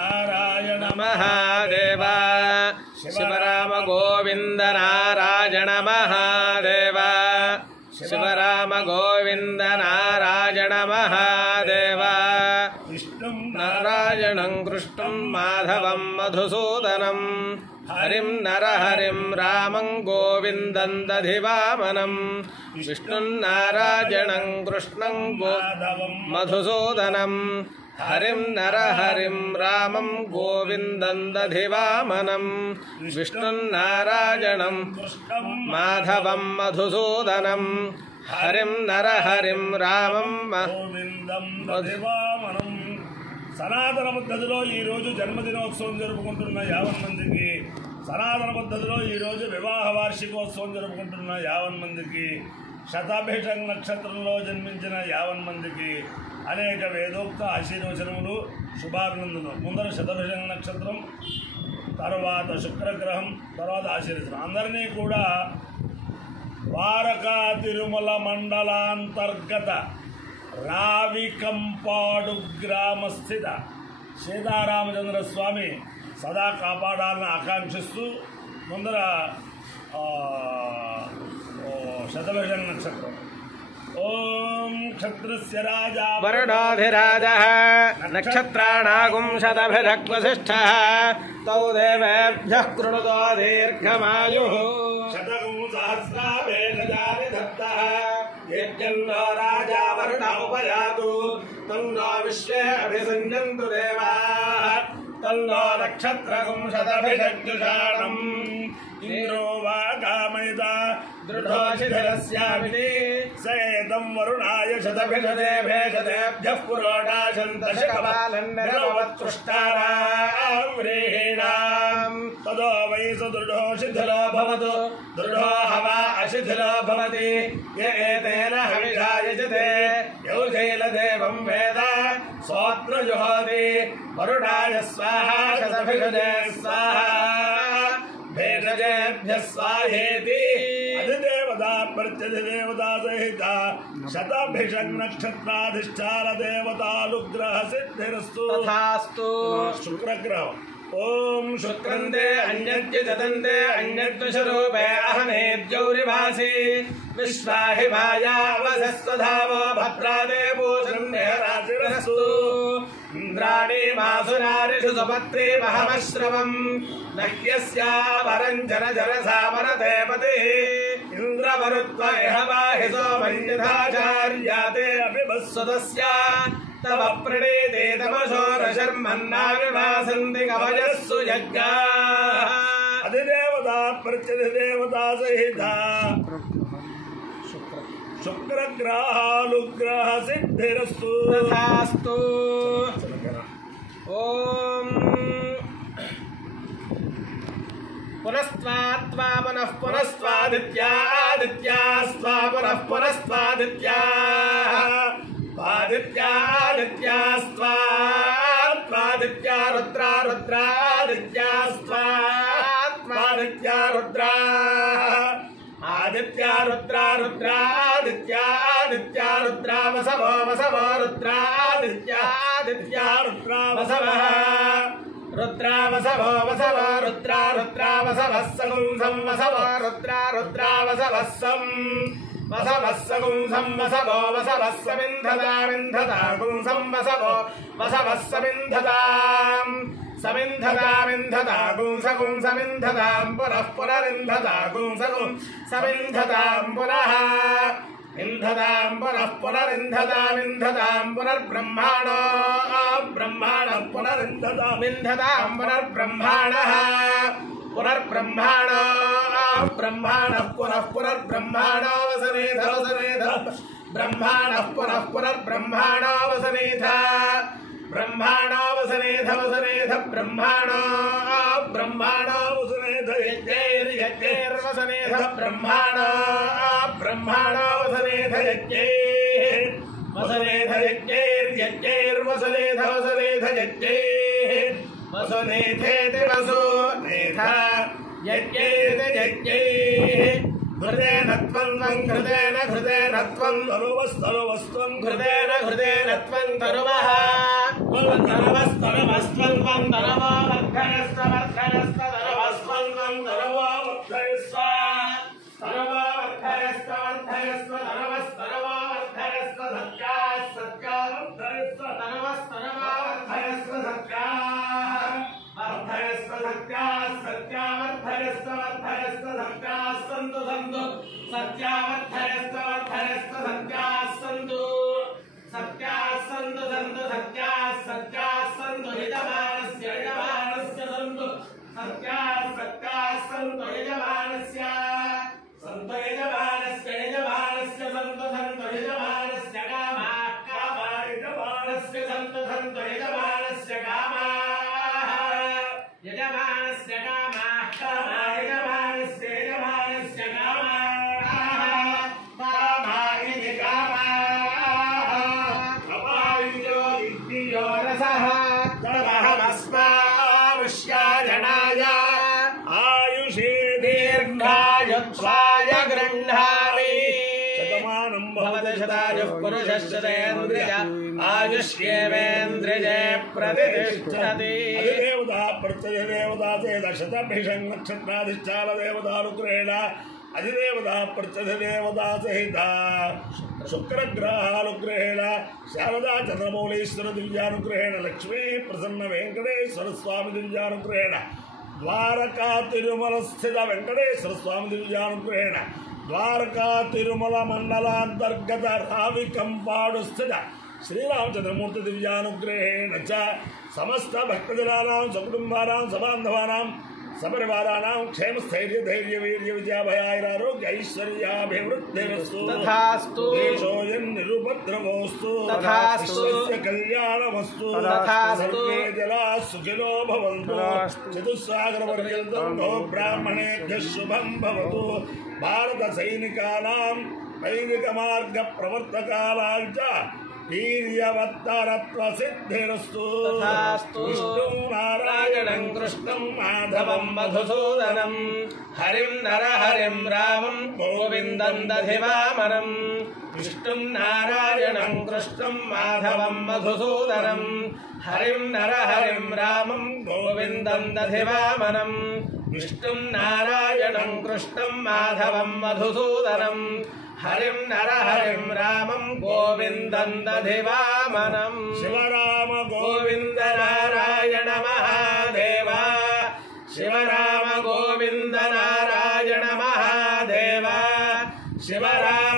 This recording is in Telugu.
नारायण महादेव शिवराम गोविंद नारायण महादेव शिवराम गोविंद नारायण महादेव कृष्णं नारायणं कृष्णं माधवं मधुसूदनं हरिं नरहरिं रामं गोविन्दं दधिवामनं विष्णुं नारायणं कृष्णं माधवं मधुसूदनं हरिं नरहरिं रामं गोविन्दं दधिवामनं विष्णुं नारायणं कृष्णं माधवं मधुसूदनं हरिं नरहरिं रामं गोविन्दं दधिवामनं సనాతన పద్ధతిలో ఈరోజు జన్మదినోత్సవం జరుపుకుంటున్న 50 మందికి, సనాతన పద్ధతిలో ఈరోజు వివాహ వార్షికోత్సవం జరుపుకుంటున్న 50 మందికి, శతాభిషం నక్షత్రంలో జన్మించిన 50 మందికి అనేక వేదోక్త ఆశీర్వచనములు, శుభాభినందనలు. ముందర శతభిషం నక్షత్రం, తర్వాత శుక్రగ్రహం, తర్వాత ఆశీర్వచనం. అందరినీ కూడా ద్వారకా తిరుమల మండలాంతర్గత రావికంపాడు గ్రామస్థిత సీతారామచంద్ర స్వామి సదా కాపాడాలని ఆకాంక్షిస్తూ ముందర శతభిషం నక్షత్రం. ఓం క్షత్రస్య రాజా వరుణోధిరాజః నక్షత్రాణాగుం శతభిషగ్వసిష్ఠః తౌ దేవేభ్యః కృణుతో దీర్ఘమాయుః శతకం సహస్రావేషజాని దత్తః యజ్ఞో రాజా వరుణ ఉపయాతు తన్నో విశ్వే అభిసంజంతు దేవాః తన్నో నక్షత్రకం శతభిషగ్జుషాణం ఇంద్రో వా కామయత దృఢోషిధరస్యామిని సేతం వరుణాయ శతభిషదేభేషదేభ్యః పురోడాశంతశకపాలన్నరవత్కృష్టారాం వ్రీహీణాం తదో వై సుదృఢో శిథిలో భవతు దృఢో హవా అశిథిలో భవతి య ఏతేన హవిషా యజతే యౌజైలదేవం వేద సోత్ర జుహోతి వరుణాయ స్వాహా శతభిషదే స్వాహా भेषजेभ्यः स्वाहेति अधिदेवता प्रत्यधिदेवता सहित शतभिषग् नक्षत्राधिष्ठान देवतानुग्रह सिद्धिरस्तु तथास्तु. शुक्रग्रहम्. ओम शुक्रन्ते अन्यद्य जतन्ते अन्यद्वशरूपे अहमेद्यौरिभासि विश्वाहि भायावसस्वधावो भद्रादे पूषन्नेहराशिरस्तु इंद्राणि मासुनारिषु सुपत्रि महमश्रवम् नह्यस्यावरं जन जरसामरते पतिः इंद्रवरुत्व इह वाहि सोमन्यथाचार्याते अभिभस्वतस्य तव प्रणीते तमशोरशर्मन्नाविभासन्ति कवयस्सु यज्ञाः अधिदेवता प्रत्यधिदेवता सहिता शुक्रग्रहानुग्रह सिद्धिरस्तु तथास्तु. ओम पुनस्त्वा पुनः पुनस्त्वादित्यादित्यास्त्वा पुनः पुनस्त्वादित्याः आदित्यादित्यास्त्वादित्या रुद्रा रुद्रादित्यास्त्वादित्या रुद्रा आदित्या रुद्रा रुद्रादित्या रुद्रा वसवो वसवो रुद्रादित्या रुद्रा वसवः रुद्रा वसवो वसवो रुद्रा वसवः सगुंसं वसवो रुद्रा वसवः सं वसवः सगुंसं वसवो वसवः समिन्धता विन्धता गुंसं वसवो वसवः समिन्धतां समिन्धता विन्धता गुंसगुं समिन्धतां पुनः पुनरिन्धता गुंसगुं समिन्धतां पुनः इंधतां पुनः पुनरिन्धता विन्धतां पुनर्ब्रह्माणो ब्रह्माणः पुनरिन्धता विन्धतां पुनर्ब्रह्माणः पुनर्ब्रह्माणो ब्रह्माणः पुनः पुनर्ब्रह्माणो वसनेध वसनेध ब्रह्माणः पुनः पुनर्ब्रह्माणो वसनेध ब्रह्माणो वसनेध वसनेध ब्रह्माणो ब्रह्माणो वसनेध यज्ञैर्यज्ञैर्वसनेध ब्रह्माणो ब्रह्माणो वसनेध यज्ञैः वसनेध यज्ञैर्यज्ञैर्वसनेध वसनेध यज्ञैः वसुनेधेति वसुनेध यज्ञैर्ति यज्ञैः घृतेन त्वं घृतेन त्वं तनुवस्तनुवस्त्वं घृतेन त्वं तनुवः आयुष्येवेन्द्रिये प्रतिष्ठति देवता प्रत्यय देवता से दशतभिषं नक्षत्राधिष्ठान देवतानुग्रहेण अधिदेवता प्रत्यय देवता सहित शुक्रग्रहानुग्रहेण शारदा चंद्रमौलीश्वर दिव्यानुग्रहेण लक्ष्मी प्रसन्न वेंकटेश्वर स्वामी दिव्यानुग्रहेण द्वारका तिरुमल स्थित वेंकटेश्वर स्वामी दिव्यानुग्रहेण द्वारका तिरुमल मंडलांतर्गत राविकंपाडु स्थित श्रीरामचंद्रमूर्ति दिव्यानुग्रहेण च समस्त भक्तजनानां सकुटुंबानां सबान्धवानां सपरिवाराणां क्षेम स्थैर्य धैर्य वीर्य विजयाभयारोग्य ऐश्वर्याभिवृद्धिरस्तु तथास्तु देशोऽयं निरुपद्रवोऽस्तु तथास्तु कल्याणमस्तु तथास्तु सर्वे जनाः सुखिनो भवन्तु चतुस्सागरपर्यन्तं गो ब्राह्मणेभ्यः शुभं भवतु भारत सैनिकानां वैदिक मार्ग प्रवर्तकानां च वीर्यवत्तरत्व सिद्धिरस्तु तथास्तु विष्णुं नारायणं कृष्णं माधवं मधुसूदनं हरिं नरहरिं रामं गोविन्दं दधिवामनं विष्णुं नारायणं कृष्णं माधवं मधुसूदनं हरिं नरहरिं रामं गोविन्दं दधिवामनं विष्णुं नारायणं कृष्णं माधवं मधुसूदनं हरिं नरहरिं रामं गोविन्दं दधिवामनं शिवराम गोविन्द नारायण महादेव शिवराम गोविन्द नारायण महादेव शिवराम